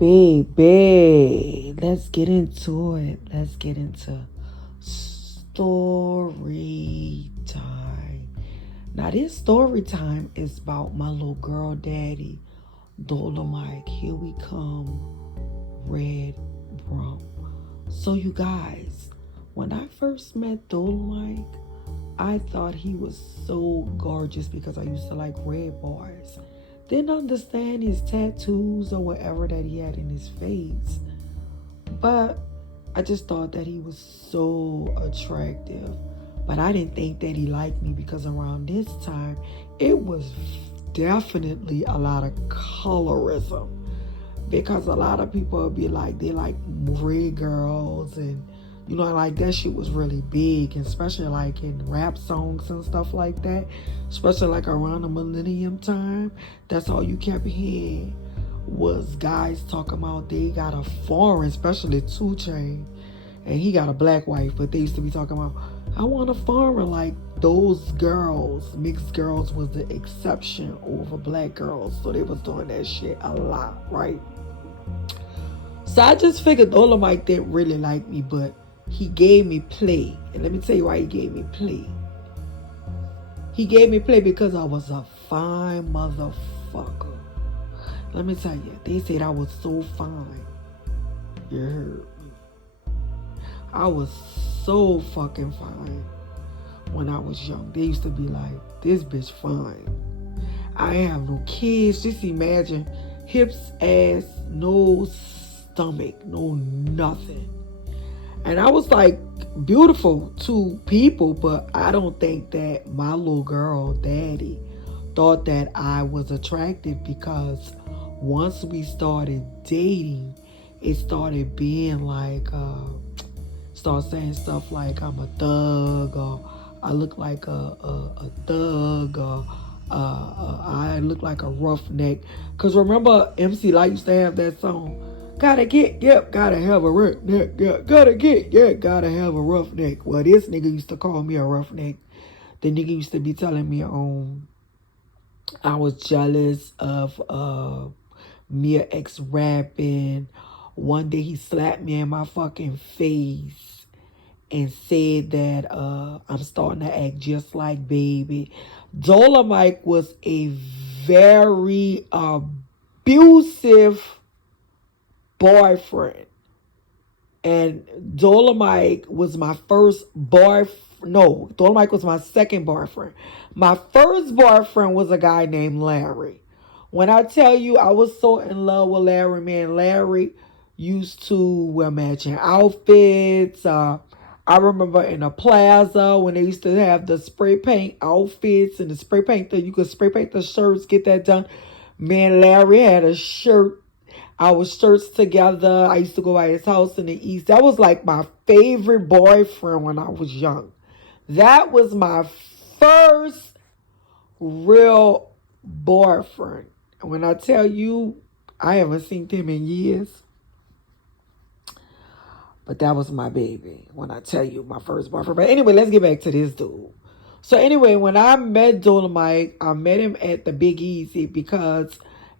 Baby, let's get into it. Let's get into story time. Now, this story time is about my little girl daddy, Dolomite. Here we come, red rum. So, you guys, when I first met Dolomite, I thought he was so gorgeous because I used to like red boys. Didn't understand his tattoos or whatever that he had in his face. But I just thought that he was so attractive. But I didn't think that he liked me because around this time, it was definitely a lot of colorism. Because a lot of people would be like, they like red girls and like that shit was really big, and especially like in rap songs and stuff like that, especially like around the millennium time. That's all you kept hearing was guys talking about they got a foreign, especially 2 Chainz, and he got a black wife, but they used to be talking about, I want a foreign. Like those girls, mixed girls was the exception over black girls, so they was doing that shit a lot, right? So I just figured Dolomite didn't really like me, but he gave me play. And let me tell you why he gave me play. He gave me play because I was a fine motherfucker. Let me tell you, they said I was so fine. You heard me. I was so fucking fine when I was young. They used to be like, this bitch fine. I ain't have no kids. Just imagine hips, ass, no stomach, no nothing. And I was like beautiful to people, but I don't think that my little girl daddy thought that I was attractive, because once we started dating, it started being like, start saying stuff like I'm a thug, or I look like a thug, or I look like a roughneck. Because remember, MC Light used to have that song, gotta have a roughneck, gotta have a roughneck. Well, this nigga used to call me a roughneck. The nigga used to be telling me I was jealous of Mia X rapping. One day he slapped me in my fucking face and said that I'm starting to act just like baby. Dolomite was a very abusive boyfriend. And Dolomite was my first boyfriend. No, Dolomite was my second boyfriend. My first boyfriend was a guy named Larry. When I tell you I was so in love with Larry, man, Larry used to wear matching outfits. I remember in a plaza when they used to have the spray paint outfits and the spray paint that you could spray paint the shirts, get that done. Man, Larry had a shirt. Our shirts together. I used to go by his house in the East. That was like my favorite boyfriend when I was young. That was my first real boyfriend. And when I tell you, I haven't seen him in years. But that was my baby. When I tell you, my first boyfriend. But anyway, let's get back to this dude. So anyway, when I met Dolomite, I met him at the Big Easy because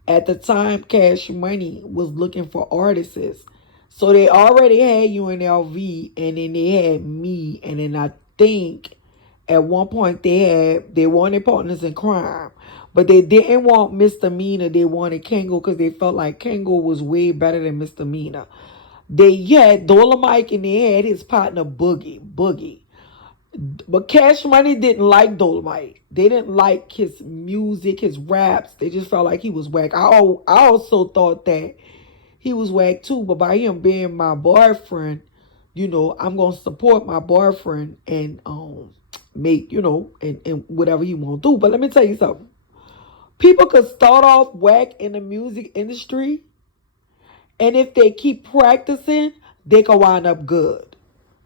at the time, Cash Money was looking for artists. So they already had UNLV, and then they had me. And then I think at one point they wanted partners in crime. But they didn't want Misdemeanor. They wanted Kango because they felt like Kango was way better than Misdemeanor. They had Dolomite and they had his partner Boogie. But Cash Money didn't like Dolomite. They didn't like his music, his raps. They just felt like he was whack. I also thought that he was whack too. But by him being my boyfriend, I'm going to support my boyfriend and make, and whatever he want to do. But let me tell you something. People could start off whack in the music industry, and if they keep practicing, they can wind up good.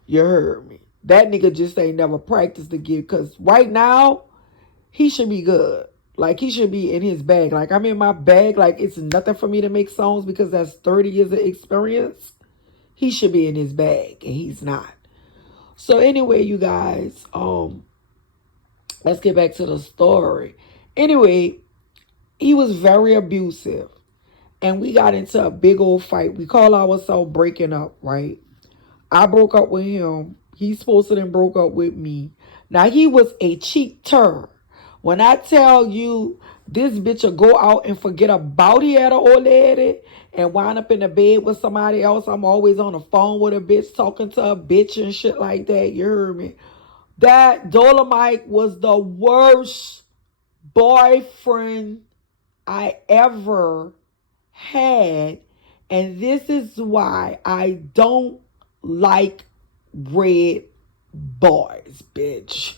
You heard me. That nigga just ain't never practiced again, because right now, he should be good. Like, he should be in his bag. Like, I'm in my bag. Like, it's nothing for me to make songs because that's 30 years of experience. He should be in his bag, and he's not. So anyway, you guys, let's get back to the story. Anyway, he was very abusive. and we got into a big old fight. We call ourselves breaking up, right? I broke up with him. He's supposed to then broke up with me. Now, he was a cheater. When I tell you this bitch will go out and forget about he had an old lady and wind up in the bed with somebody else, I'm always on the phone with a bitch, talking to a bitch and shit like that. You heard me? That Dolomite was the worst boyfriend I ever had. And this is why I don't like red boys, bitch.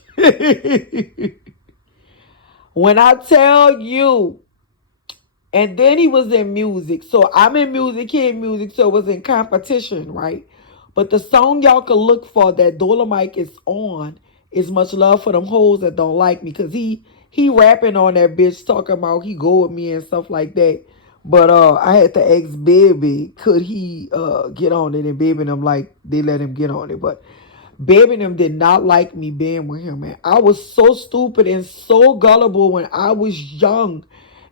When I tell you, and then he was in music. So I'm in music, he in music, so it was in competition, right? But the song y'all could look for that Dolomite is on is Much Love for Them Hoes That Don't Like Me. Because he rapping on that bitch, talking about he go with me and stuff like that. But I had to ask Baby, could he get on it? And Baby and them, like, they let him get on it. But Baby and them did not like me being with him, man. I was so stupid and so gullible when I was young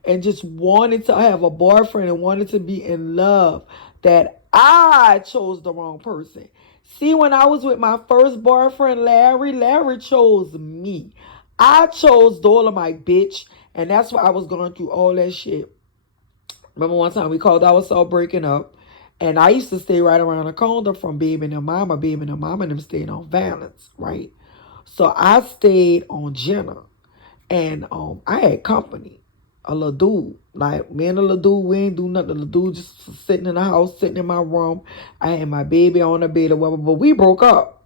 and just wanted to have a boyfriend and wanted to be in love that I chose the wrong person. See, when I was with my first boyfriend, Larry chose me. I chose Dolomite, bitch. And that's why I was going through all that shit. Remember one time we called ourselves breaking up. And I used to stay right around the corner from Baby and her mama. Baby and her mama and them stayed on Valence, right? So I stayed on Jenna. And I had company. A little dude. Like, me and a little dude, we ain't do nothing. The little dude just sitting in the house, sitting in my room. I had my baby on the bed or whatever. But we broke up.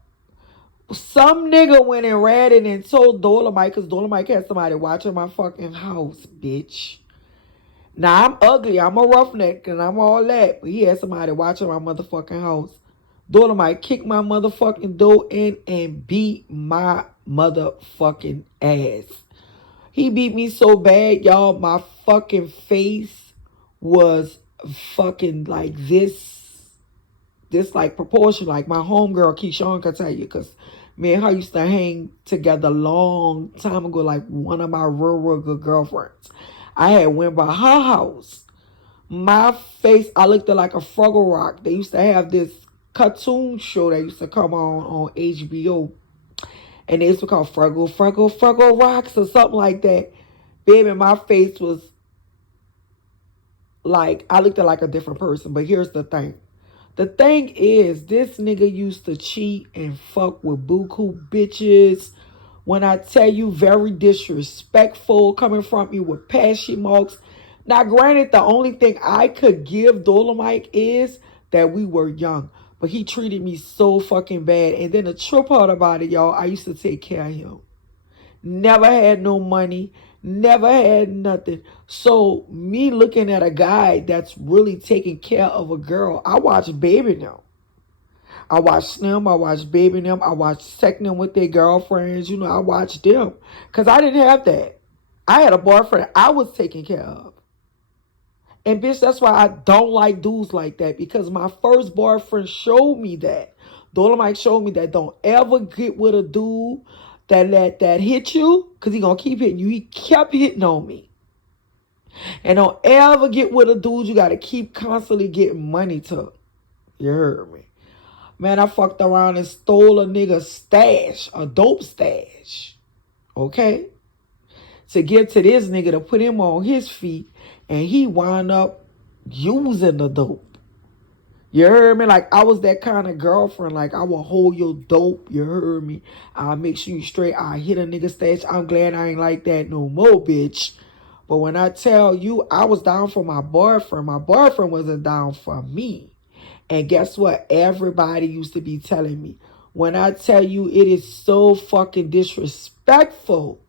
Some nigga went and read it and told Dolomite, because Dolomite had somebody watching my fucking house, bitch. Now, I'm ugly. I'm a roughneck and I'm all that. But he had somebody watching my motherfucking house. Dolomite kicked my motherfucking door in and beat my motherfucking ass. He beat me so bad, y'all. My fucking face was fucking like this like proportion. Like my homegirl Keyshawn can tell you, because me and her used to hang together a long time ago, like one of my real good girlfriends. I had went by her house. My face, I looked like a Fraggle Rock. They used to have this cartoon show that used to come on HBO. And they used to call Fraggle Rocks or something like that. Baby, my face was like, I looked like a different person. But here's the thing. The thing is, this nigga used to cheat and fuck with buku bitches. When I tell you, very disrespectful, coming from me with passion marks. Now, granted, the only thing I could give Dolomite is that we were young. But he treated me so fucking bad. And then the trip part about it, y'all, I used to take care of him. Never had no money. Never had nothing. So me looking at a guy that's really taking care of a girl, I watch Baby now. I watch Slim, I watch Baby them, I watch second them with their girlfriends. You know, I watch them. Because I didn't have that. I had a boyfriend I was taking care of. And bitch, that's why I don't like dudes like that. Because my first boyfriend showed me that. Dolomite showed me that don't ever get with a dude that hit you. Because he going to keep hitting you. He kept hitting on me. And don't ever get with a dude you got to keep constantly getting money to. You heard me. Man, I fucked around and stole a nigga's stash. A dope stash. Okay? To give to this nigga to put him on his feet. And he wound up using the dope. You heard me? Like, I was that kind of girlfriend. Like, I will hold your dope. You heard me? I'll make sure you straight. I'll hit a nigga stash. I'm glad I ain't like that no more, bitch. But when I tell you, I was down for my boyfriend. My boyfriend wasn't down for me. And guess what? Everybody used to be telling me. When I tell you, it is so fucking disrespectful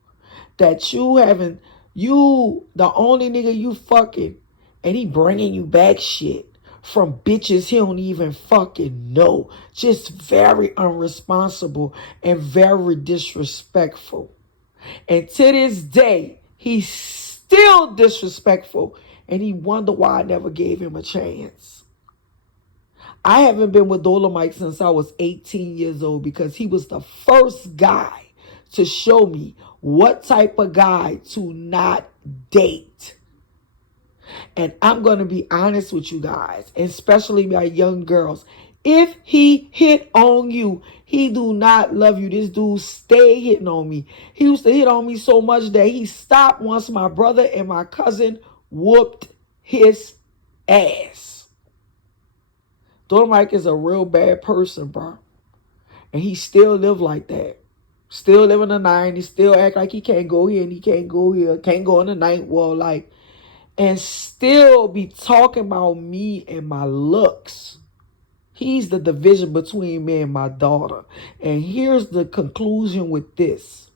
that you haven't, the only nigga you fucking, and he bringing you back shit from bitches he don't even fucking know. Just very unresponsible and very disrespectful. And to this day, he's still disrespectful, and he wonder why I never gave him a chance. I haven't been with Dolomite since I was 18 years old because he was the first guy to show me what type of guy to not date. And I'm going to be honest with you guys, especially my young girls. If he hit on you, he do not love you. This dude stay hitting on me. He used to hit on me so much that he stopped once my brother and my cousin whooped his ass. Dolomite is a real bad person, bro. And he still live like that. Still live in the 90s. Still act like he can't go here and he can't go here. Can't go in the ninth wall. Like, and still be talking about me and my looks. He's the division between me and my daughter. And here's the conclusion with this.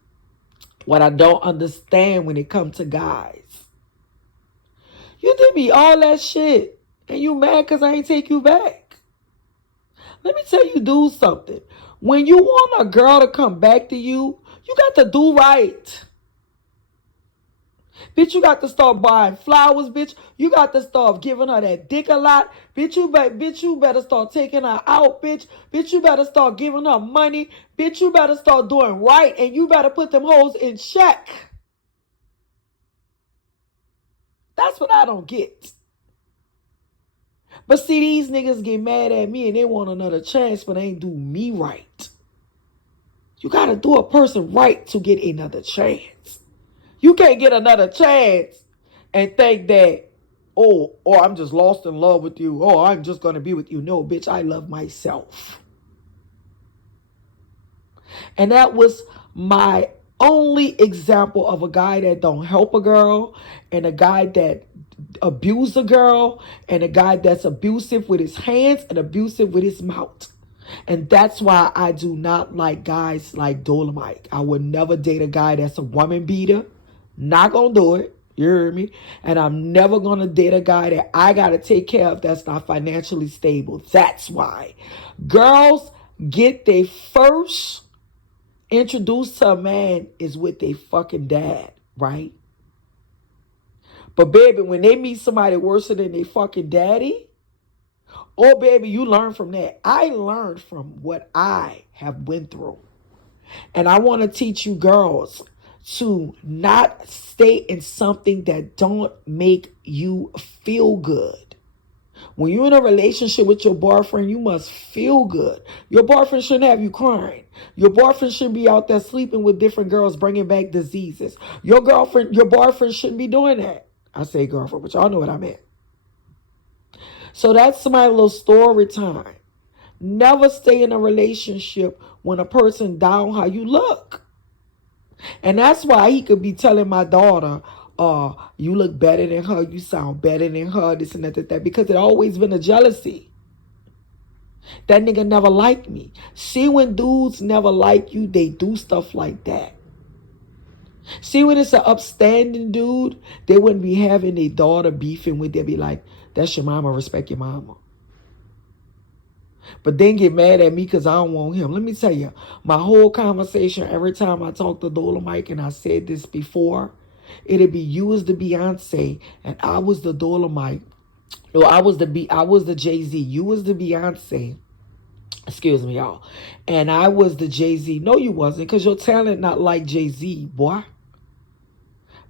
What I don't understand when it comes to guys. You did me all that shit. And you mad because I ain't take you back. Let me tell you, do something. When you want a girl to come back to you, you got to do right. Bitch, you got to start buying flowers, bitch. You got to start giving her that dick a lot. Bitch, you better start taking her out, bitch. Bitch, you better start giving her money. Bitch, you better start doing right. And you better put them hoes in check. That's what I don't get. But see, these niggas get mad at me and they want another chance, but they ain't do me right. You got to do a person right to get another chance. You can't get another chance and think that, oh, I'm just lost in love with you. Oh, I'm just going to be with you. No, bitch, I love myself. And that was my only example of a guy that don't help a girl and a guy that abuse a girl and a guy that's abusive with his hands and abusive with his mouth. And that's why I do not like guys like Dolomite. I would never date a guy that's a woman beater. Not gonna do it. You hear me? And I'm never gonna date a guy that I gotta take care of that's not financially stable. That's why. Girls get their first introduced to a man is with their fucking dad, right? But baby, when they meet somebody worse than their fucking daddy, oh baby, you learn from that. I learned from what I have went through. And I want to teach you girls to not stay in something that don't make you feel good. When you're in a relationship with your boyfriend, you must feel good. Your boyfriend shouldn't have you crying. Your boyfriend shouldn't be out there sleeping with different girls, bringing back diseases. Your boyfriend shouldn't be doing that. I say girlfriend, but y'all know what I meant. So that's my little story time. Never stay in a relationship when a person down how you look. And that's why he could be telling my daughter, you look better than her, you sound better than her, this and that, because it always been a jealousy. That nigga never liked me. See, when dudes never like you, they do stuff like that. See, when it's an upstanding dude, they wouldn't be having their daughter beefing with, they'd be like, that's your mama, respect your mama. But then get mad at me because I don't want him. Let me tell you, my whole conversation, every time I talk to Dolomite, and I said this before, it'd be you was the Beyonce and I was the Dolomite. No, I was the Jay-Z. You was the Beyonce. Excuse me, y'all. And I was the Jay-Z. No, you wasn't, because your talent not like Jay-Z, boy.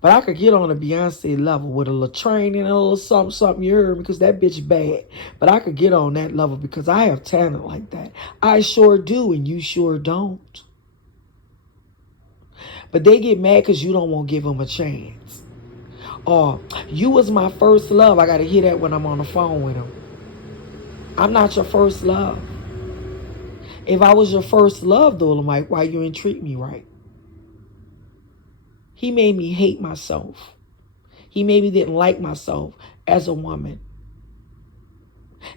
But I could get on a Beyonce level with a little training and a little something, you heard me, because that bitch bad. But I could get on that level because I have talent like that. I sure do, and you sure don't. But they get mad because you don't want to give them a chance. Or, you was my first love. I got to hear that when I'm on the phone with them. I'm not your first love. If I was your first love, Dolomite, why you didn't treat me right? He made me hate myself. He made me didn't like myself as a woman.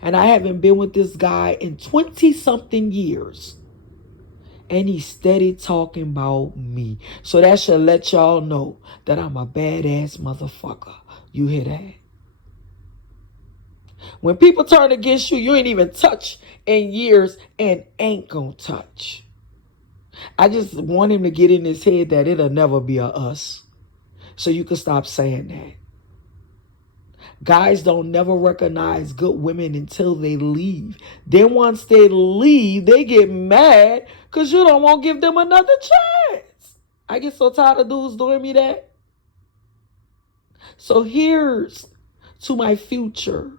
And I haven't been with this guy in 20-something years. And he's steady talking about me. So that should let y'all know that I'm a badass motherfucker. You hear that? When people turn against you, you ain't even touched in years and ain't gonna touch. I just want him to get in his head that it'll never be a us. So you can stop saying that. Guys don't never recognize good women until they leave. Then once they leave, they get mad because you don't want to give them another chance. I get so tired of dudes doing me that. So here's to my future.